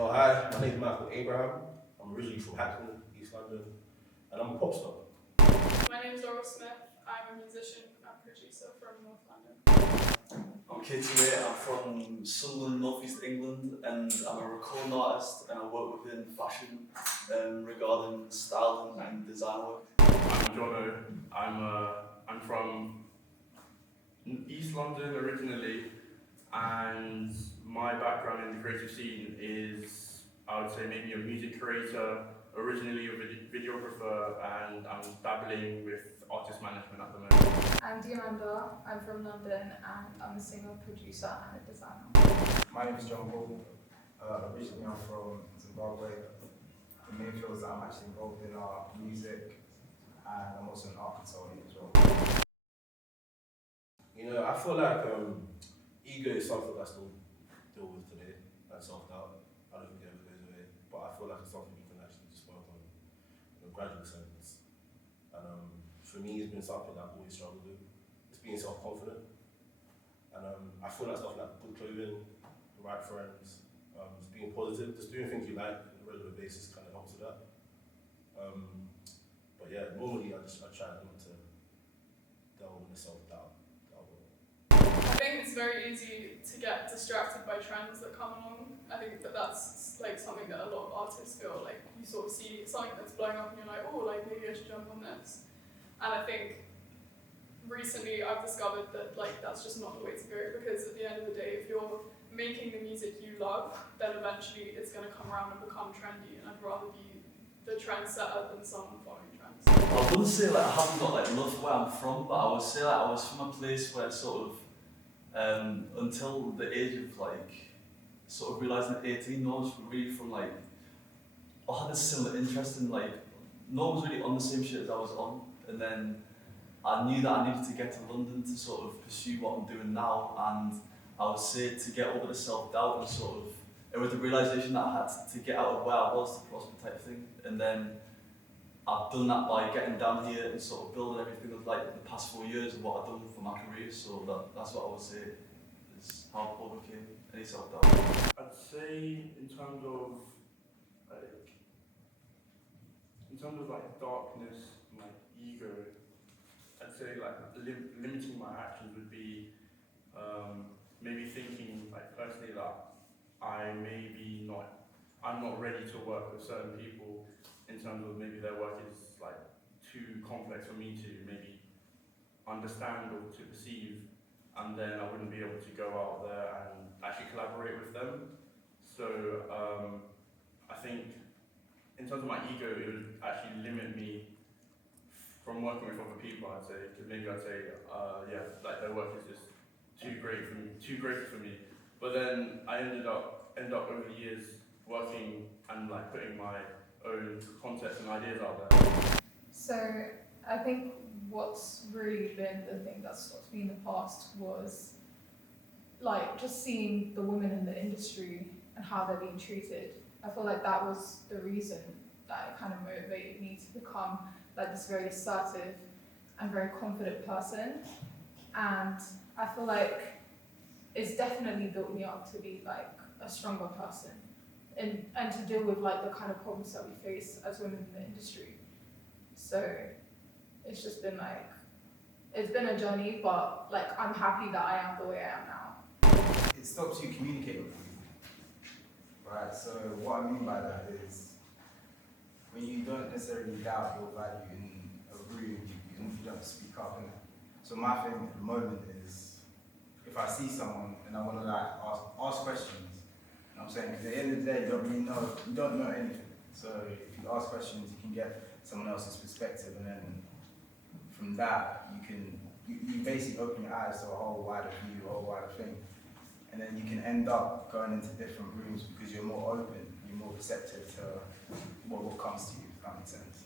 Yo, hi, my name is Michael Abraham. I'm originally from Hackney, East London, and I'm a pop star. My name is Laurel Smith. I'm a musician and producer from North London. I'm Katie. I'm from Sunderland, North East England, and I'm a recording artist, and I work within fashion regarding styling and design work. I'm Jono. I'm from East London originally, and my background in the creative scene is, I would say, maybe a music creator, originally a videographer, and I'm dabbling with artist management at the moment. I'm Diamanda. I'm from London, and I'm a singer, producer, and a designer. My name is John Paul. Originally I'm from Zimbabwe. The main fields that I'm actually involved in are music, and I'm also an art consultant as well. You know, I feel like ego is something I still deal with today, and self-doubt. I don't think it ever goes away, but I feel like it's something you can actually just work on in a gradual sense. And for me, it's been something that I've always struggled with. It's being self-confident. And I feel like stuff like good clothing, the right friends, just being positive, just doing things you like on a regular basis kind of helps with that. But yeah, normally I try not to delve into self-doubt. I think it's very easy to get distracted by trends that come along. I think that's like something that a lot of artists feel like. You sort of see something that's blowing up and you're like, oh, like maybe I should jump on this. And I think recently I've discovered that like that's just not the way to go, because at the end of the day, if you're making the music you love, then eventually it's going to come around and become trendy, and I'd rather be the trendsetter than someone following trends. I wouldn't say like I haven't got like love for where I'm from, but I would say like I was from a place where sort of until the age of like sort of realising at 18, no one was really from like, I had a similar interest in like, no one was really on the same shit as I was on, and then I knew that I needed to get to London to sort of pursue what I'm doing now, and I would say to get over the self-doubt and sort of, it was the realisation that I had to get out of where I was to prosper type thing, and then I've done that by getting down here and sort of building everything of like the past 4 years of what I've done for my career, so that's what I would say is how I overcame any self-doubt. I'd say in terms of darkness, my ego, I'd say like limiting my actions would be maybe thinking like personally that I'm not ready to work with certain people in terms of maybe their work is like too complex for me to maybe understand or to perceive, and then I wouldn't be able to go out there and actually collaborate with them. So I think in terms of my ego, it would actually limit me from working with other people, I'd say, because maybe I'd say, yeah, like their work is just too great for me. But then I end up over the years working and like putting my own concepts and ideas out there. So I think what's really been the thing that stopped me in the past was like just seeing the women in the industry and how they're being treated. I feel like that was the reason that it kind of motivated me to become like this very assertive and very confident person. And I feel like it's definitely built me up to be like a stronger person and to deal with like the kind of problems that we face as women in the industry. So it's just been like, it's been a journey, but like I'm happy that I am the way I am now. It stops you communicating with people, right? So what I mean by that is when you don't necessarily doubt your value in a room, you don't speak up. So my thing at the moment is if I see someone and I want to like ask questions, you know what I'm saying? Because at the end of the day, you don't know anything. So if you ask questions, you can get someone else's perspective, and then from that, you basically open your eyes to a whole wider view, a whole wider thing. And then you can end up going into different rooms because you're more open, you're more receptive to what comes to you, if that makes sense.